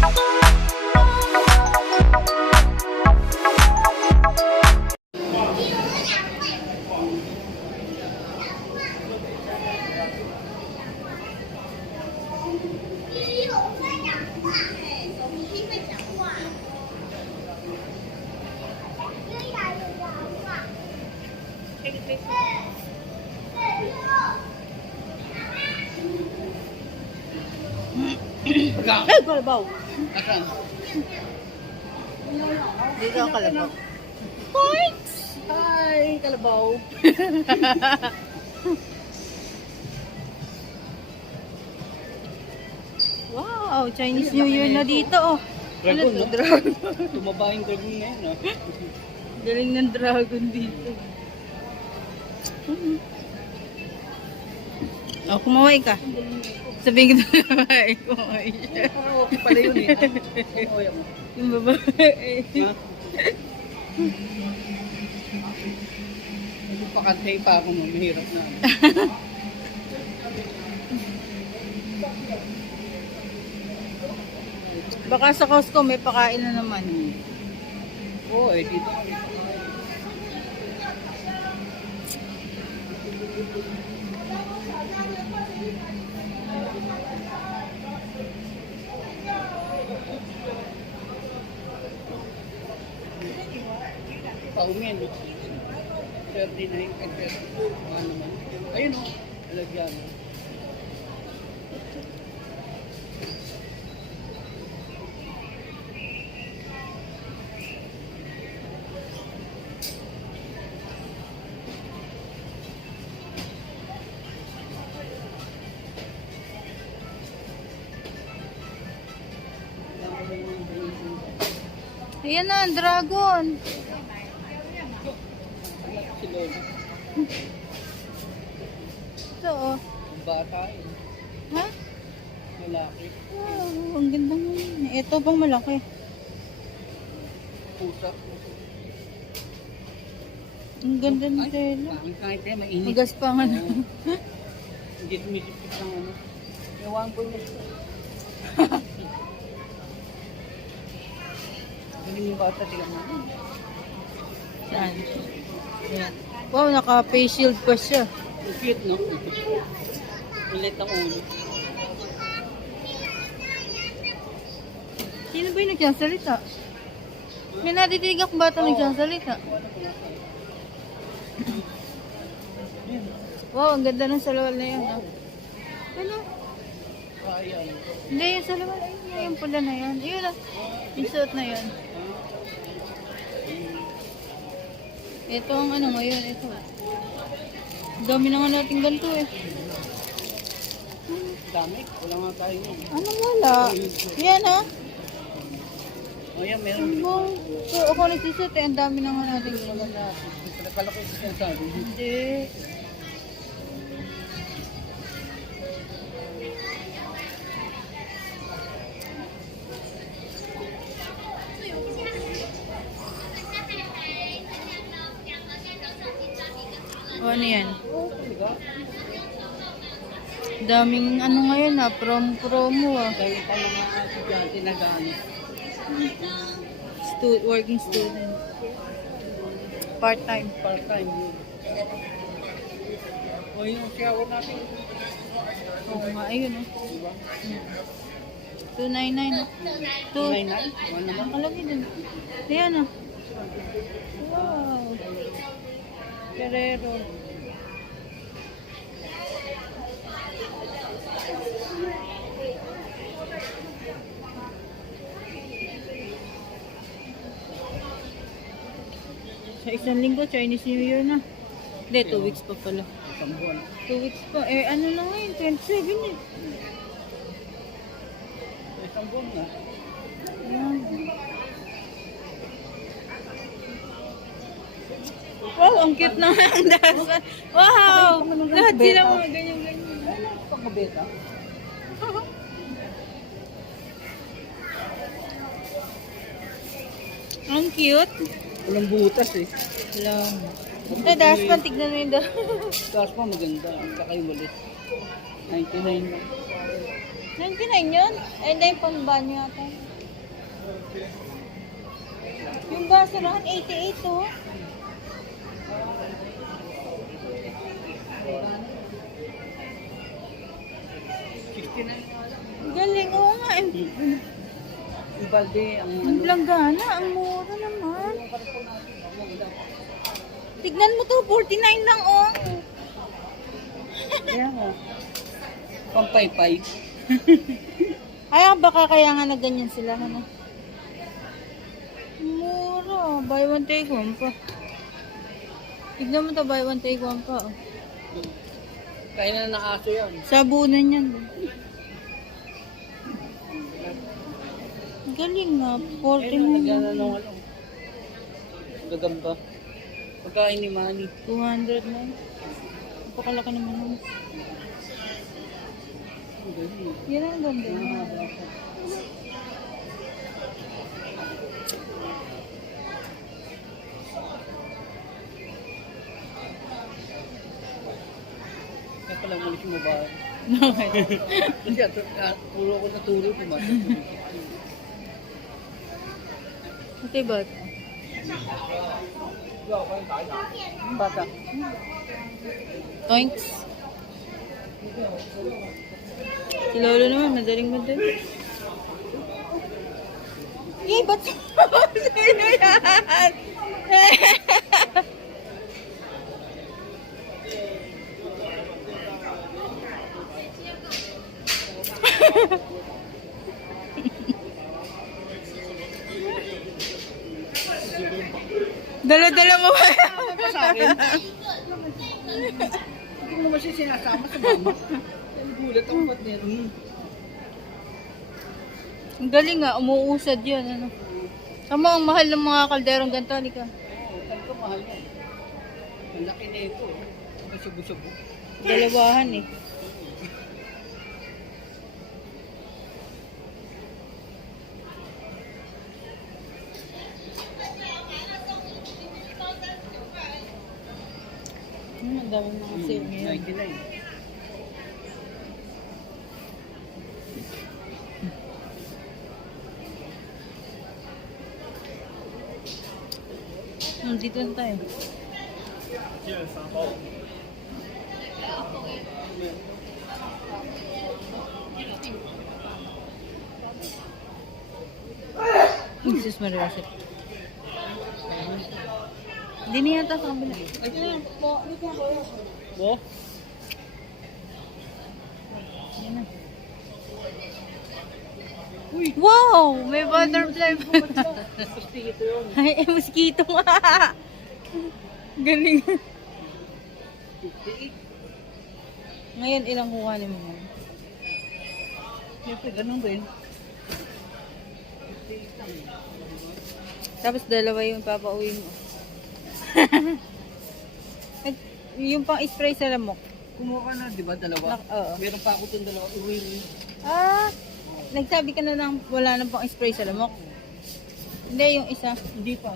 Ay, kalabaw. Asan? Dito ang kalabaw. Thanks! Hi, kalabaw. Wow, Chinese New Year na dito, oh. Dragon, Ano to? no? Dragon. Tumaba yung dragon na yun, no? Galing ng dragon dito. Oh, kumaway ka. Sabihin ko kumaway. Kumaway siya. Okay pala yun, eh. Oo, yan mo. Yung babae. Ha? Pakantay pa ako, mahirap na. Baka sa Costco may pakain na naman. Oo, eh, dito. Paumin. 39 and 30. Ano naman. Ayun, oh. Alagyan. Ayan na, ang dragon. Si Lola. Ito, oh. Bata yun. Ha? Lalaki. Wow, ang ganda mo. Ito pang malaki. Pusa. Ang ganda ng tela. Ang kahit eh, mainit. Magaspangan. Hindi tumisipit ng ano. Ewan ko yun. Galing yung bata, tignan mo. Saan? Ayan. Wow, naka-face shield pa siya. Ang cute, no? Ulit ang ulo. Sino ba yung nagsasalita? May natitig akong bata nagsasalita. Wow, ang ganda ng salawal na yan. Oh. Ano? Ayan. Hindi, yung salawal. Ayun, yung pula na yan. Ayun lang. Yung suot na yan. Ito ang ano ngayon. Ito. Ang dami na nga natin ganito eh. Dami. Wala nga tayo yun. Anong wala? Yan ah. O yan, meron. So, ako nagsusot eh. Ang dami na nga natin ganito. Kala ko sinasabi. Hindi. O, ano yan? Daming ano ngayon ah, promo ah. Dahil pa mga estudyante na gano'n. Working student. Part-time. Part-time yun. O yung shower natin. Oo nga, ayun oh. Diba? 299 oh. 99? Ano naman? Malaki din. Ayan oh. Wow. Ferrero. Sa isang linggo, Chinese New Year na. Hindi, 2 weeks pa pala. Isang buwan. 2 weeks pa. Eh, ano na ngayon? 27 eh. Isang buwan na. Ayan. Wow, ang cute na ang dasan. Wow! Lahat sila mga ganyan-ganyan. Ano ang pangkabeta? Ang cute. Walang butas eh. Lang. Ito, daspan. Tignan mo yung Tapos pa maganda. Ang saka yung walis. 99 lang. 99 yun? Eh, hindi yung pang banyo yata. Yung basurahan, 88 to. Galing, oo nga. Yung balde, ang Ang langgana, ang mura naman. Tignan mo to, 49 lang oh. Kaya nga. Pampay-pay. Ay, baka kaya nga na ganyan sila. Ano? Mura, buy one take one pa. Tignan mo to, buy one take one pa. Oh. Kaya na ng aso yan. Sabunan yan. Galing nga, 49 Nagyan na lang. ng ano. Gagamba. Pagkain ni Manny. 200 na. Napakalaki naman nun. Ang galing. Yan ang ganda. Mahaba pa. Kaya pala umalis yung babae. Kasi puro ko natulog naman. Ate ba? Bata. Toinks. Si Lolo naman, madaling. Eh, ba't sino yan? Dala-dala mo ba? Sa akin. Hindi mo naman siya sinasama sa mama. Ang gulat ang ba't meron. Ang galing nga, umuusad yun. Ano. Tama, ang mahal ng mga kalderong ganito. Halika. Oo, saan ka mahal yan? Ang laki na ito. Ang subo-subo. Dalawahan eh. Ang dami mga sale ngayon. 99. Dito na tayo. Jesus Maria. Hindi niya yata sa kabila. Bo? Yan na. Wow! May butterfly po. Gusto ito yun. Ay, mosquito nga. Galing. 58. Ngayon, ilang kukuhanin mo yan? Siyempre, ganun rin. Tapos dalawa yung papauwi mo. Yung pang spray sa lamok. Kumuha ka na, di ba? Dalawa. Oo. Meron pa ako itong dalawa. Uwi mo. Nagsabi ka na lang wala nang pang spray sa lamok. Hindi, yung isa. Hindi pa.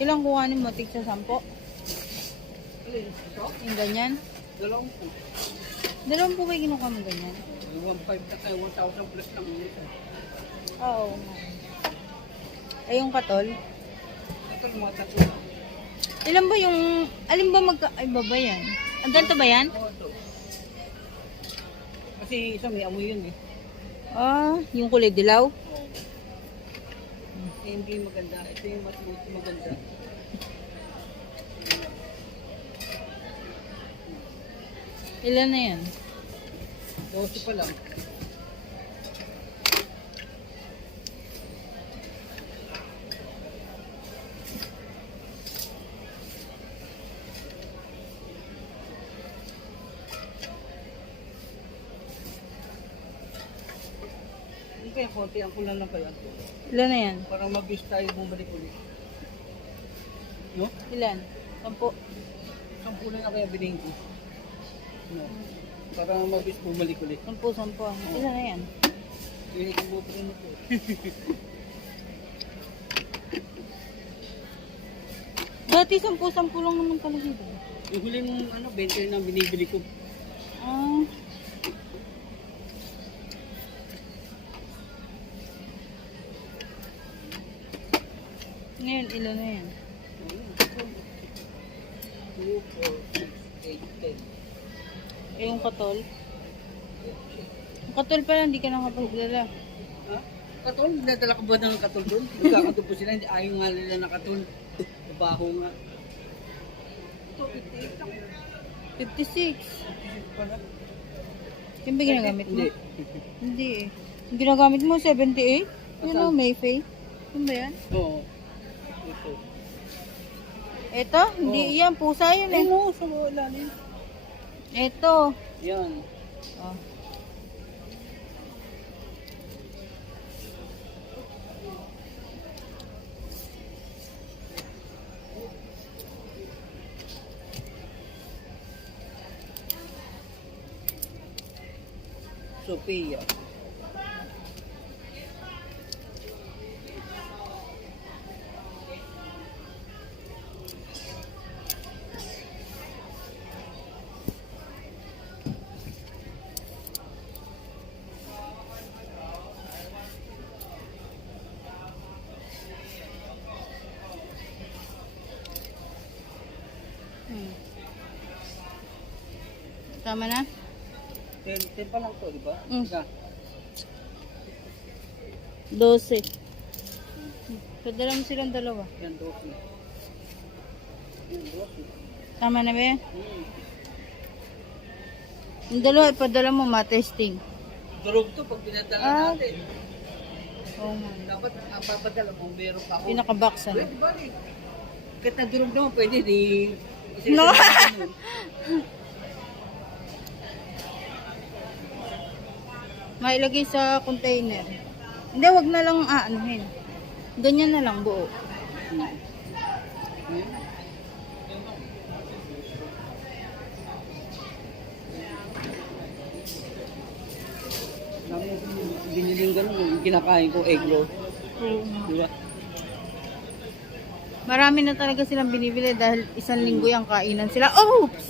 Ilang kukuhanin mo? Tig sa 10? Alin? Ito? Yung ganyan? 20. Dalawang po kayo kinukuha mo ganyan? 1,500 na kayo, 1,000 plus lang yun. Oo. Ay, yung katol? Ito yung mga tatlo. Ilan ba yung... Alin ba ay, baba yan? Ang ganito ba yan? Oo, ito. Kasi isa may amoy yun eh. Yung kulay dilaw? Eh, hindi maganda. Ito yung mas maganda. Ilan na yan? 12 pa lang. Hindi kaya konti ang kulang lang kaya. Ilan na yan? Para mabis tayo bumalik ulit. No? Ilan? 10. 10 na kaya bilhin ko. No. Para mabis bumalik ulit. 10. Ilan na yan? Hindi ko mo pa rin ito. Dati 10 lang naman talaga ito. Yung huling 20 na binibili ko. Ngayon, ilan na yan? 2, 4, 6, 8, 10. Eh, yung katol? Yung katol pala, hindi ka nakapagdala. Ha? Katol? Nadala ka ba ng katol doon? Nagkakatol po sila. Ayaw nga nila na katol. Babaho nga. Ito, 58 lang. 56. Pala. Yung ba ginagamit mo? Hindi. Hindi eh. Yung ginagamit mo, 78? Yun o, Asan? Mayfay. Yun ba yan? Oo. Ito. Ito? Hindi Oo. yan, pusa yun eh. Ano? Sa ilalim. Ito. Yan. Oh. Sophia. Hmm. Tama na? 10 pa lang to, di ba? Mm. Isa. 12. Padala mo silang dalawa. Yan, 12. Yan, 12. Tama na ba yan? Hmm. Yung dalawa, ipadala mo ma-testing. Durog to pag pinadala Ah. natin. Oo nga. Dapat papadala kung meron pa ako. Pinaka-box ano. Pwede ba rin? Kahit na durog naman, pwede di... No! Mailagay sa container. Hindi, wag na lang aanuhin. Ganyan na lang buo. Biniling ganun, yung kinakain ko, egg roll. Di ba? Marami na talaga silang binibili dahil isang linggo yung kainan sila. Oops!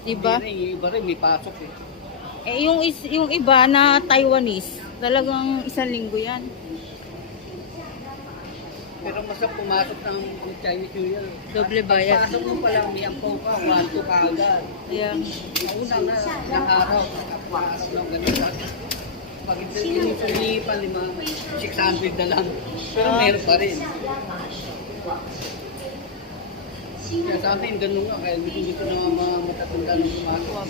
Diba? Yung iba rin, may pasok eh. Eh, yung iba na Taiwanese, talagang isang linggo yan. Pero masarap pumasok ng Chinese New Year. Doble bayad. Pasok mo palang may ampaw ka, 1-2 ka agad. Yeah. Nauna na araw, araw lang ganun dati. Pag inipan, 600 na lang. Pero meron pa rin. Kaya sa amin, ganun nga. Kaya gusto na mga matatanda nung pumasok.